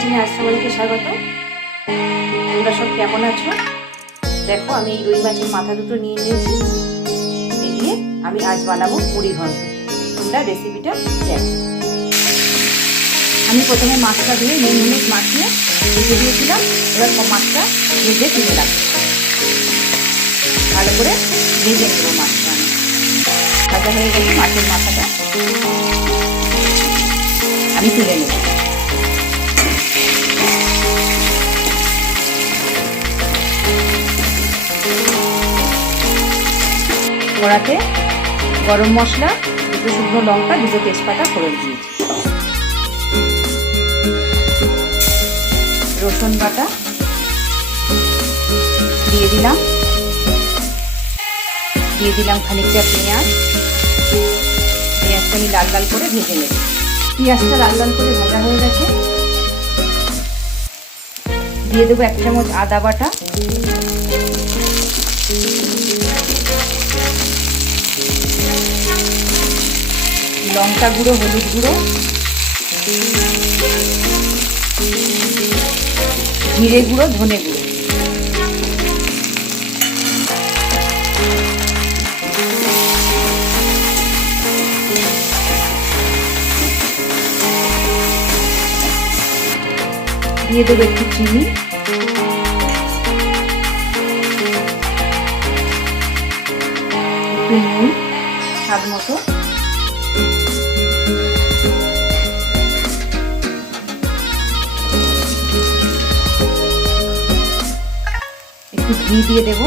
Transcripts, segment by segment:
কিচেনে আজ সবাইকে স্বাগত। তোমরা সব কেমন আছো? দেখো, আমি এই রুই মাছের মাথা দুটো নিয়ে নিয়েছি। এই দিয়ে আমি আজ বানাবো মুড়ি ঘন্ট। তোমরা রেসিপিটা দেখো। আমি প্রথমে মাছটা ধুয়ে নুন হলুদ মাখিয়ে রেখে দিয়েছিলাম। এবার মাছটা ভেজে তুলে রাখবো। ভালো করে ভেজে নেবো মাছটা। ভাজা হয়ে গেছে মাছের মাথাটা, আমি তুলে নেব। কড়াতে গরম মশলা, দুটো শুকনো লঙ্কা, দুটো তেজপাতা ফোড়ন দিয়েছি। রসুন বাটা দিয়ে দিলাম খানিকটা পেঁয়াজ। পেঁয়াজটা আমি লাল লাল করে ভেজে নেব। পেঁয়াজটা লাল লাল করে ভাজা হয়ে গেছে। দিয়ে দেবো 1 চামচ আদা বাটা, লঙ্কা গুঁড়ো, হলুদ গুঁড়ো, জিরে গুঁড়ো, ধনে গুঁড়ো। দিয়ে দেবো একটু চিনি, একটু নুন স্বাদ মতো, একটু ঘি দিয়ে দেবো।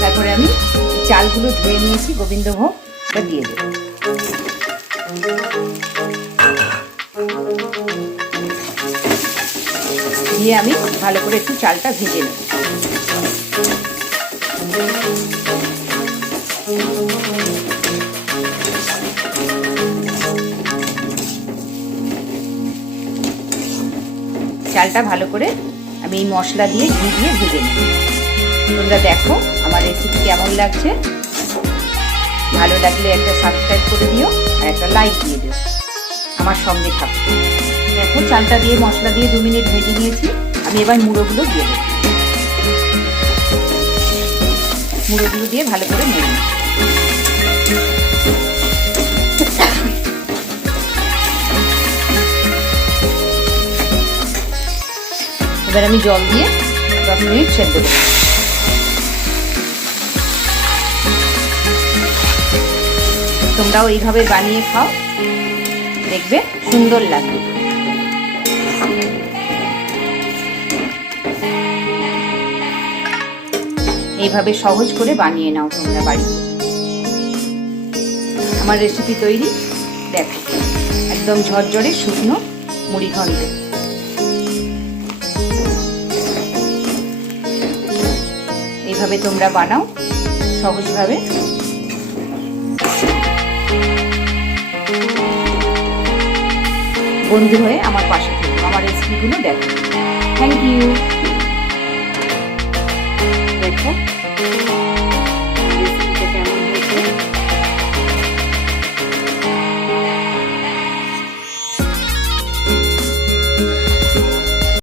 তারপরে আমি চালগুলো ধুয়ে নিয়েছি গোবিন্দভোগ, ওটা দিয়ে দেবো। দিয়ে আমি ভালো করে একটু চালটা ভেজে নেব। চালটা ভালো করে আমি এই মশলা দিয়ে ঘি দিয়ে ভেজে নেব। তোমরা দেখো আমার রেসিপি কেমন লাগছে। ভালো লাগলে একটা সাবস্ক্রাইব করে দিও আর একটা লাইক দিয়ে দিও। আমার সঙ্গে থাকো। দেখো, চালটা দিয়ে মশলা দিয়ে 2 মিনিট ভেজে নিয়েছি। আমি এবার মুড়োগুলো দিয়ে দেবো। মুড়োগুলো দিয়ে ভালো করে নেড়ে নেব। এবার আমি জল দিয়ে 10 মিনিট সেদ্ধ দেবো। তোমরাও এইভাবে বানিয়ে খাও, দেখবে সুন্দর লাগবে। এইভাবে সহজ করে বানিয়ে নাও তোমরা বাড়িতে। আমার রেসিপি তৈরি। দেখো, একদম ঝরঝরে শুকনো মুড়ি ঘন্ট। এইভাবে তোমরা বানাও সহজভাবে। বন্ধু হয়ে আমার পাশে থেকো, আমার রেসিপিগুলো দেখো। Thank you. দেখো।